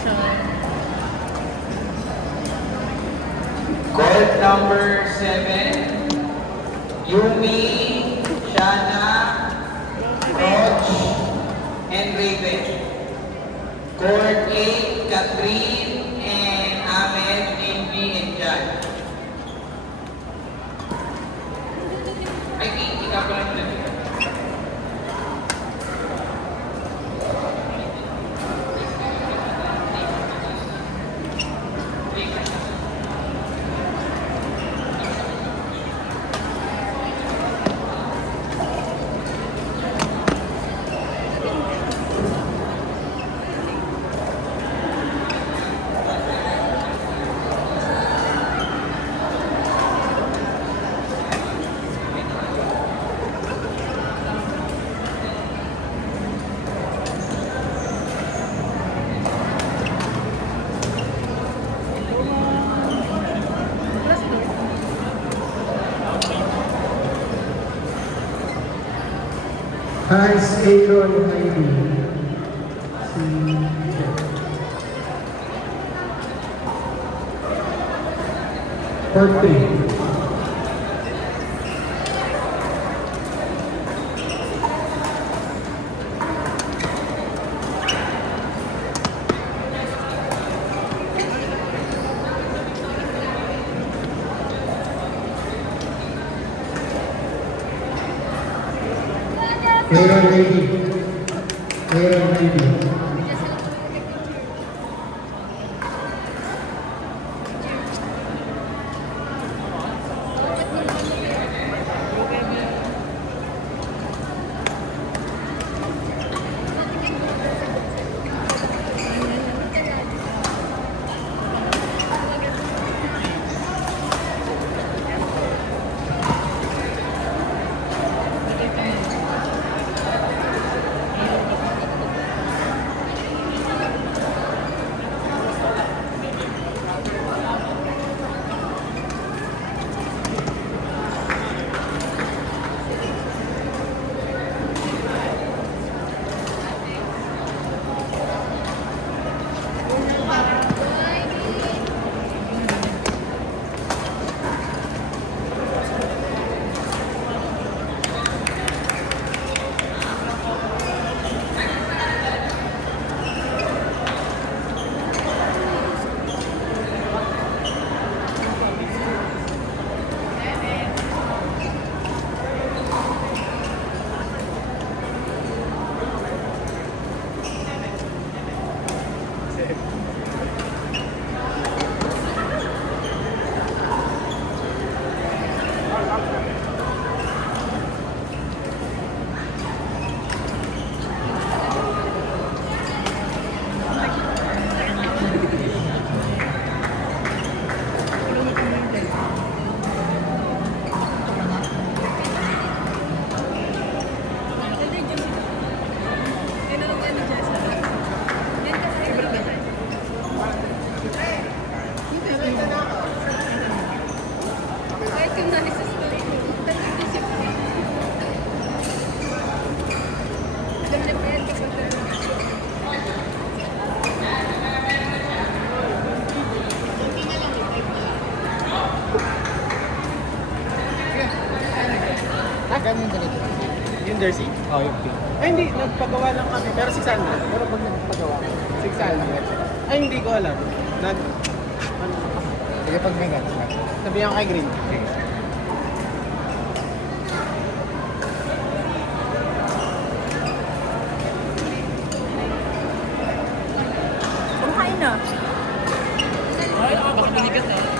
siya. Court number 7, Yumi, Shana, Roch, and Raven. Court 8, Catherine, and Ahmed, Envy, and Jan. Ay, ikaw ko lang ulit. Hans Aaron Heidi. Si Court 3. Aaron Heidi. Aaron Heidi. Ganun ganito. Yung jersey? Oh, yung pink. Ay, hindi. Nagpagawa lang kami. Pero 600. Pero pag nagpagawa, 600. Ay, hindi ko alam. Nag... Ano? sige pag may gano'n. Sabihan ko kay Green. Kumakain na. Ay, baka manigat ah.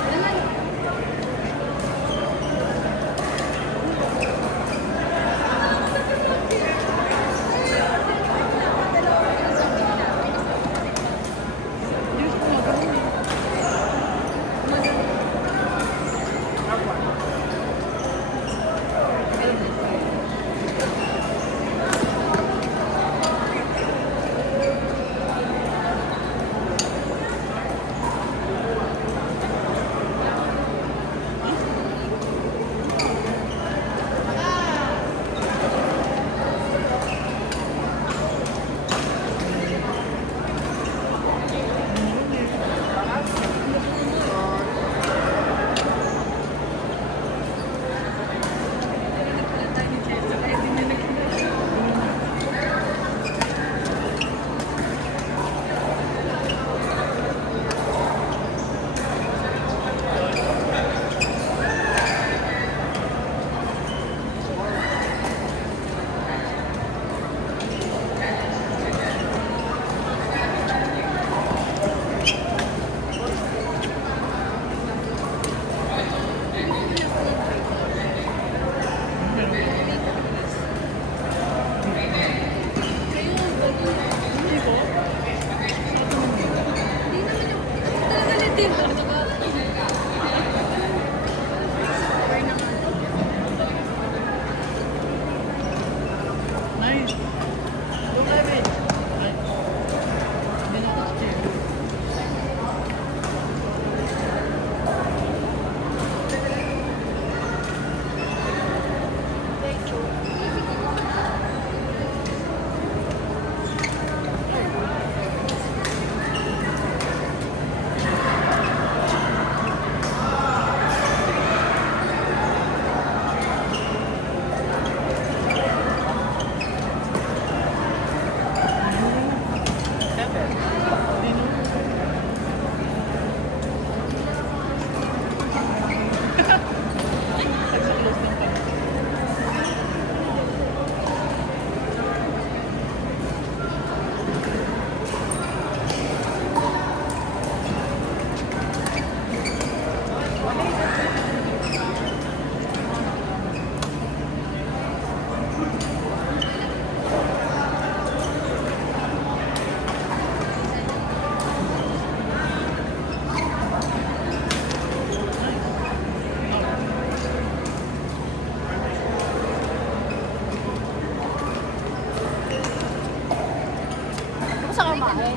Gusto ka kumain?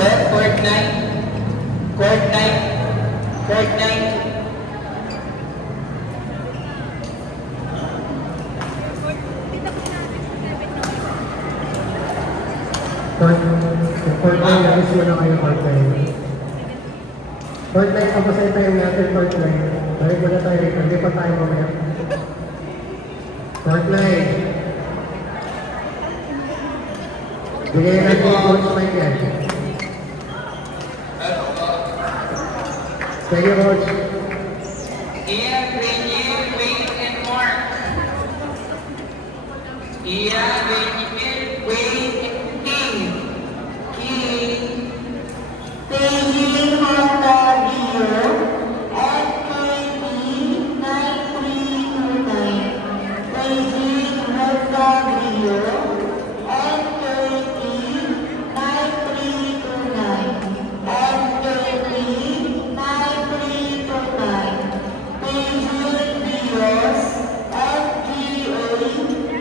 Set, court 9. Court 9. Court 9. Court 9, nais mo na kayo court 9. Court 9, kapasay tayo natin court 9. Balik mo na tayo rito, hindi pa tayo mamaya. Court 9. Bigay natin yung coach Mike yan. Thank you, coach. Ian, Grenier, Wayne, and Mark. Ian, Grenier, Wayne, and King. King. Beijing Honda Rio FKB 9329. Beijing Honda Rio FKB 9329. FKB 9329. Beijing Vios FGA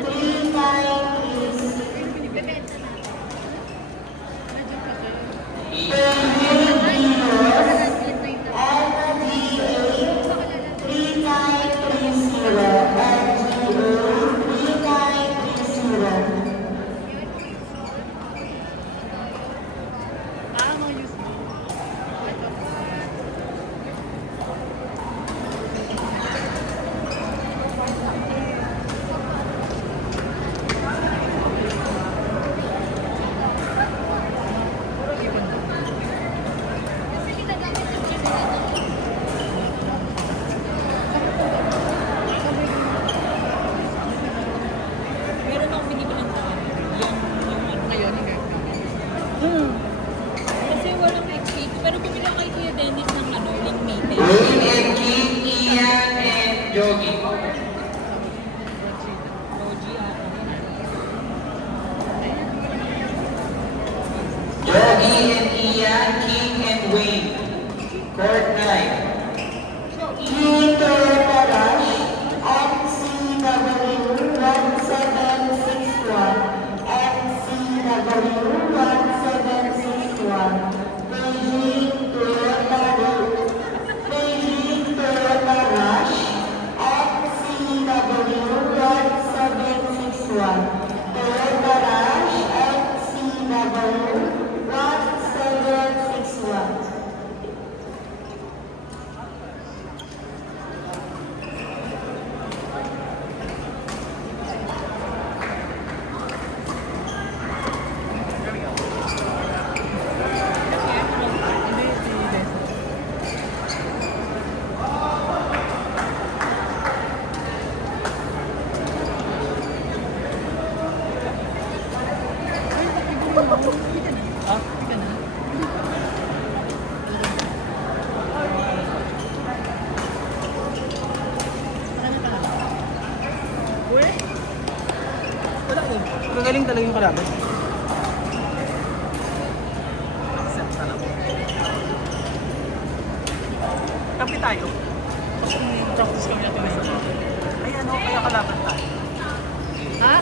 3936. Yan, King and Wayne. Court 9. King Toyota Rush MCW 1761 MCW 1761 Beijing Toyota Rush MCW 1761 Toyota Rush MCW 1761. Wala eh. Gagaling talaga yung kalaban. Set na lang. Kampi tayo. Practice kami natin. Ay ano, kaya kalaban tayo. Ha?